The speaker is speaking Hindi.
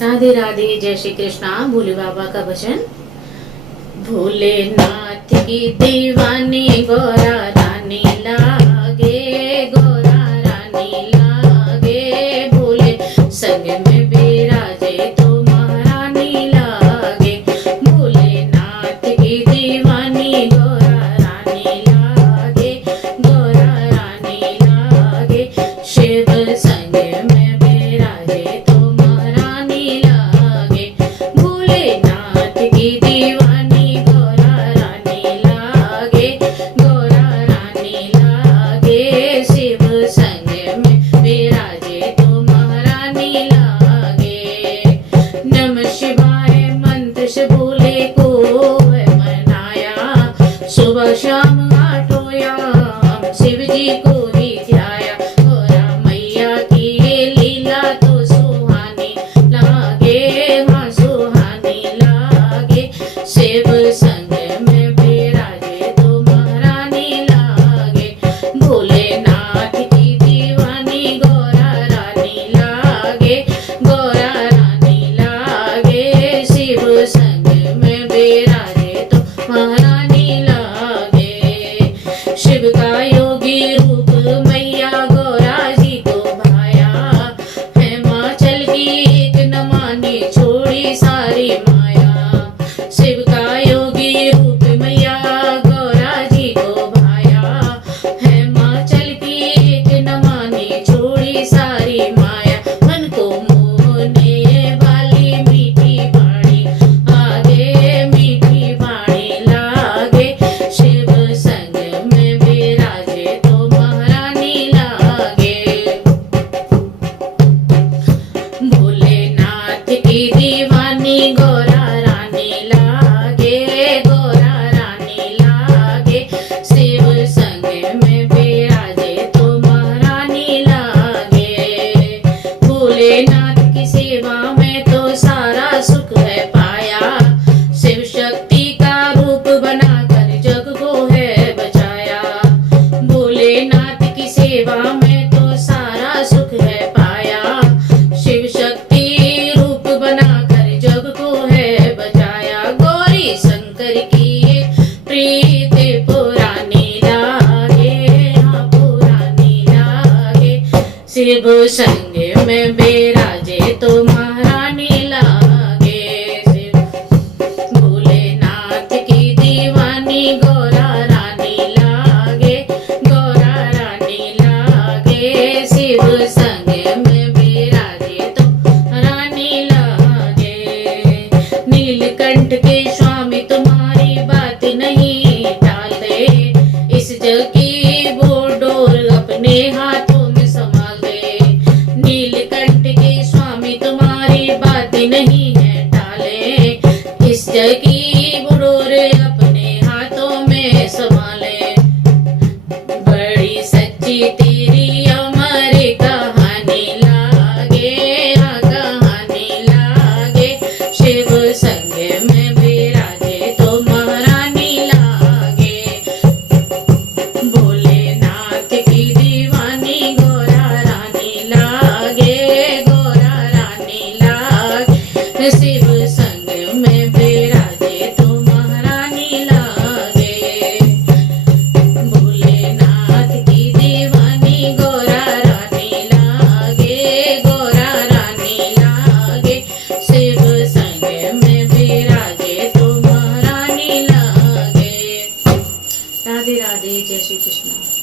राधे राधे, जय श्री कृष्णा। भोले बाबा का भजन। भोलेनाथ की दीवानी गौरा रानी लागे, गौरा रानी लागे। भोले संग में बिराजे तो महारानी लागे। भोलेनाथ की दीवानी गौरा रानी लागे, गौरा रानी लागे। शिव संग में बिराजे तो महारानी लागे। भोलेनाथ की दीवानी गौरा रानी लागे, गौरा रानी लागे। शिव संग में बिराजे तो महारानी लागे। नमः शिवाय मंत्र से भोले को मनाया, सुबह शाम आठों याम शिव जी को ही ध्याया। गौरा मैया की ये लीला तो सुहानी लागे, हाँ सुहानी लागे। शिव संग में बिराजे तो महारानी लागे। भोलेनाथ की दीवानी गौरा रानी लागे, गौरा रानी लागे। शिव संग में बिराजे तो महारानी लागे। शिव का योगी रूप मैया गौरा जी को भाया, हिमाचल की एक न मानी छोड़ी सारी माया। शिव का योगी रूप मैया गौरा जी को भाया, हिमाचल की एक न मानी छोड़ी सारी माया। मन को मोहने वाली मीठी वाणी आगे, मीठी वाणी लागे। शिव संग में बिराजे तो महारानी लागे। भोलेनाथ की दीवानी गौरा रानी लागे, गौरा रानी लागे। शिव संग में बिराजे तो महारानी लागे। भोलेनाथ की सेवा में तो सारा सुख है पाया, शिव शक्ति का रूप बनाकर जग को है बचाया। भोलेनाथ की सेवा में तो सारा सुख है पाया, शिव शक्ति रूप बनाकर जग को है बचाया। गौरी शंकर की ये प्रीत पुरानी लागे, हाँ पुरानी लागे। शिव संग में बिराजे तो महारानी लागे। शिव भोलेनाथ की दीवानी गौरा रानी लागे, गौरा रानी लागे। शिव संग में बिराजे तो रानी लागे। नीलकंठ के स्वामी तुम्हारी बात नहीं टालते, इस जग की वो डोर अपने हाथों में संभाल दे। नीलकंठ के स्वामी तुम्हारी बात नहीं है टाले, इस जग की वो डोर अपने हाथों में संभाले। बड़ी सच्ची तेरी अमर कहानी लागे, हाँ कहानी लागे। शिव संग में बिराजे तो महारानी लागे। भोलेनाथ की दीवानी गौरा रानी लागे, गौरा रानी लागे। शिव संग में बिराजे तो महारानी लागे। भोलेनाथ की दीवानी गौरा रानी लागे, गौरा रानी लागे। शिव संग में बिराजे तो महारानी लागे। राधे राधे, जय श्री कृष्ण।